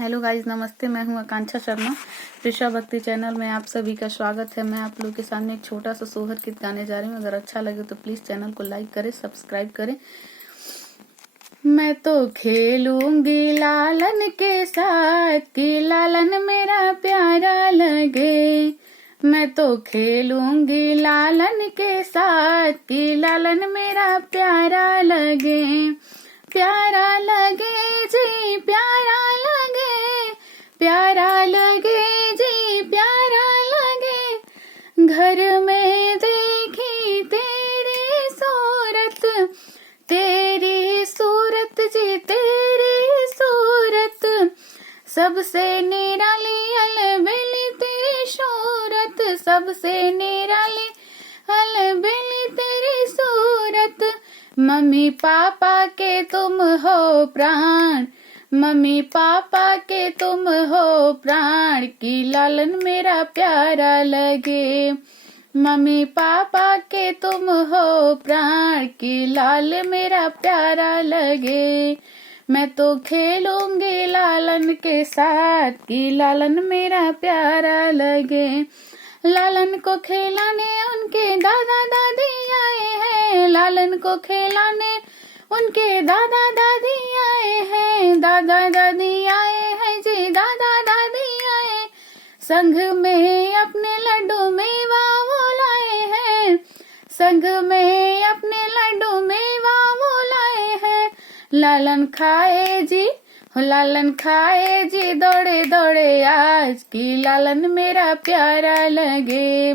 Hello guys, नमस्ते। मैं हूं आकांक्षा शर्मा। ऋषा भक्ति चैनल में आप सभी का स्वागत है। मैं आप लोगों के सामने एक छोटा सा सोहर गीत गाने जा रही हूं। अगर अच्छा लगे तो प्लीज चैनल को लाइक करें, सब्सक्राइब करें। मैं तो खेलूंगी लालन के साथ कि लालन मेरा प्यारा लगे। मैं तो खेलूंगी लालन के साथ कि लालन मेरा प्यारा लगे। प्यारा लगे जी, प्यारा लगे, प्यारा लगे जी, प्यारा लगे। घर में देखी तेरी सूरत, तेरी सूरत जी, तेरी सूरत सबसे निराली अलबेली तेरी शोहरत, सबसे निराली अलबेली तेरी सूरत। मम्मी पापा के तुम हो प्राण, मम्मी पापा के तुम हो प्राण कि लालन मेरा प्यारा लगे। मम्मी पापा के तुम हो प्राण कि लाल मेरा प्यारा लगे। मैं तो खेलूंगी लालन के साथ कि लालन मेरा प्यारा लगे। लालन को खिलाने उनके दादा दादी आए हैं, लालन को खिलाने उनके दादा दादी आए हैं, दादा दादी आए हैं जी, दादा दादी आए। संग में अपने लड्डू मेवा वो लाए हैं, संग में अपने लड्डू मेवा वो लाए हैं। लालन खाए जी, लालन खाए जी दौड़े दौड़े आज कि लालन मेरा प्यारा लगे।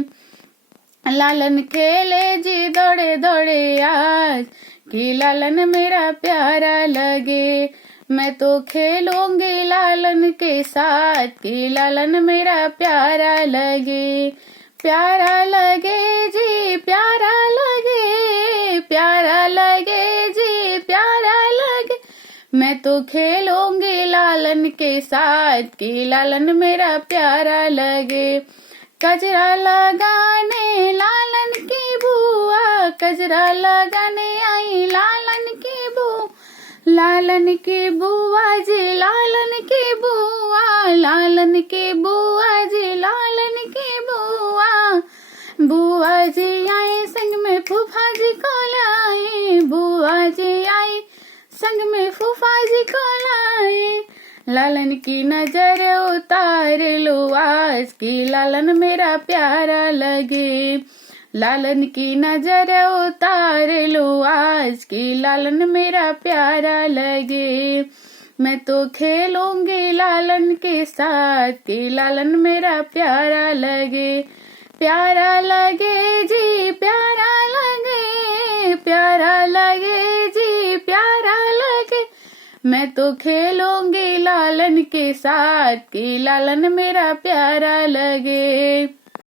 लालन खेले जी दौड़े दौड़े आज कि लालन मेरा प्यारा लगे। मैं तो खेलूंगी लालन के साथ कि लालन मेरा प्यारा लगे। प्यारा लगे जी, प्यारा लगे, प्यारा लगे जी, प्यारा लगे। मैं तो खेलूंगी लालन के साथ कि लालन मेरा प्यारा लगे। कजरा लगाने लालन की बुआ, कजरा लगाने आई लालन की बुआ, लालन की बुआ जी, लालन की बुआ, लालन की बुआ जी, लालन की बुआ। बुआ जी आई संग में फूफा जी को लाई, बुआ जी आई संग में फूफा जी को लाए। लालन की नजर उतार लो आज कि लालन मेरा प्यारा लगे। लालन की नजर उतार लो आज कि लालन मेरा प्यारा लगे। मैं तो खेलूंगी लालन के साथ कि लालन मेरा प्यारा लगे। प्यारा लगे जी, प्यारा लगे, प्यारा लगे जी, प्यारा लगे। मैं तो खेलूंगी लालन के साथ कि लालन मेरा प्यारा लगे।